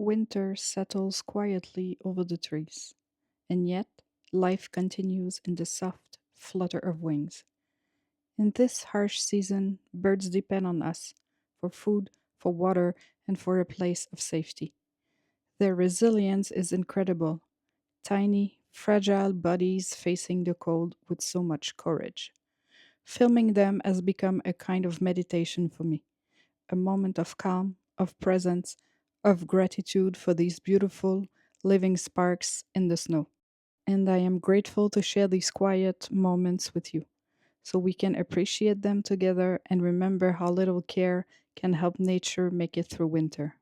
Winter settles quietly over the trees, and yet life continues in the soft flutter of wings. In this harsh season, birds depend on us for food, for water, and for a place of safety. Their resilience is incredible. Tiny, fragile bodies facing the cold with so much courage. Filming them has become a kind of meditation for me, a moment of calm, of presence, of gratitude for these beautiful, living sparks in the snow. And I am grateful to share these quiet moments with you so we can appreciate them together and remember how little care can help nature make it through winter.